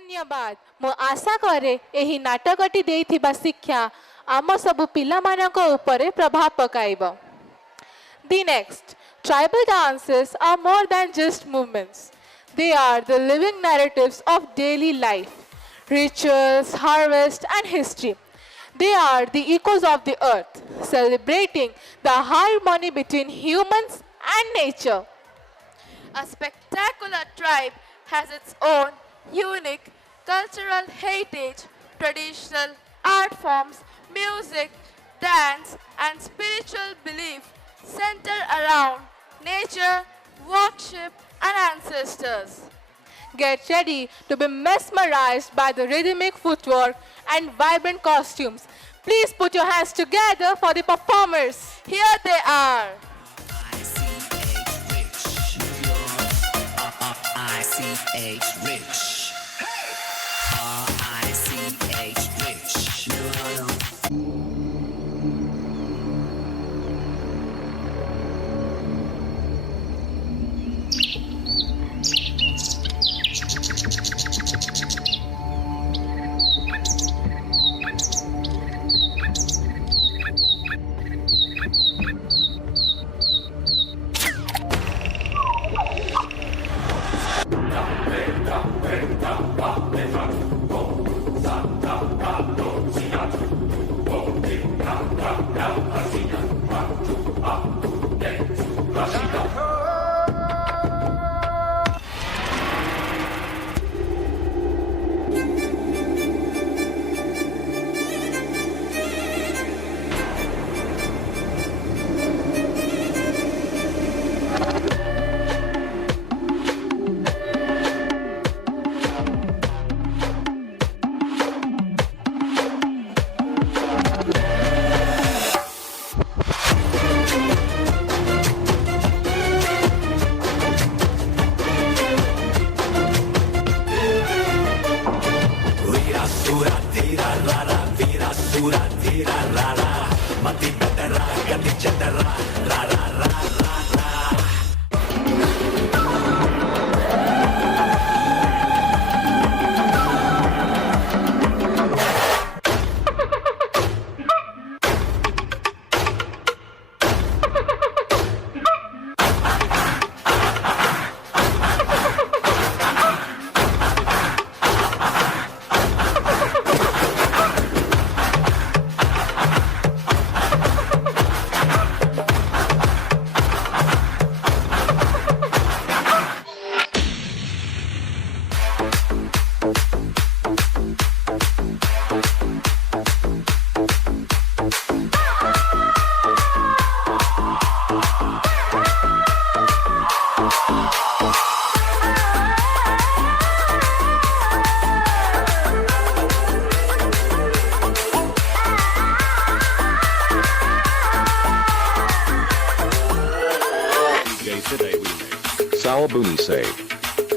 धन्यवाद मो आशा करे एही नाटकटी देइथिबा शिक्षा आम सबु पिलामानक उपरे प्रभाव पकाइब The next, tribal dances are more than just movements. They are the living narratives of daily life, rituals, harvest, and history. They are the echoes of the earth, celebrating the harmony between humans and nature. A spectacular tribe has its own unique cultural heritage, traditional art forms, music, dance, and spiritual belief centered around nature, worship, and ancestors. Get ready to be mesmerized by the rhythmic footwork and vibrant costumes. Please put your hands together for the performers. Here they are. ICH Rich. RICH Rich.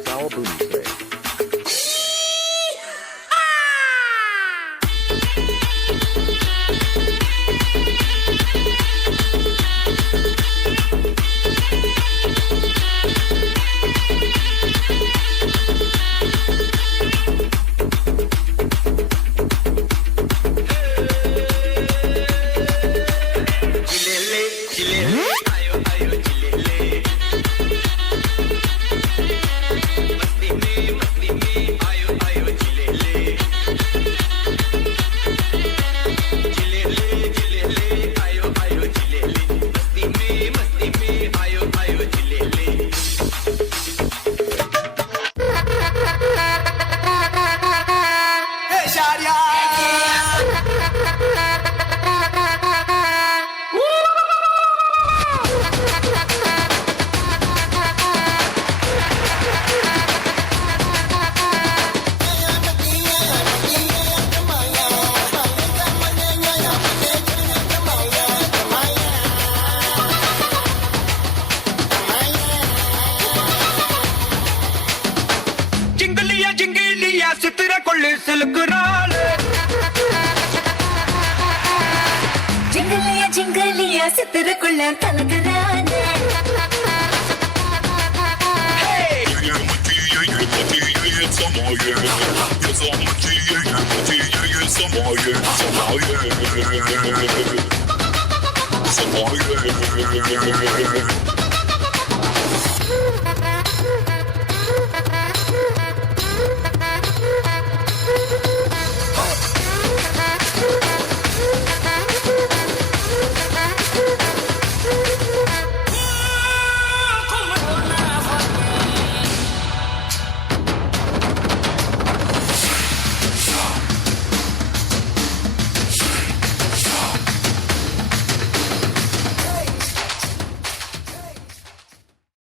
Sambalpur. జింగలియా సితరకుళ్ళ కలకరానే Yeah, 什么乐？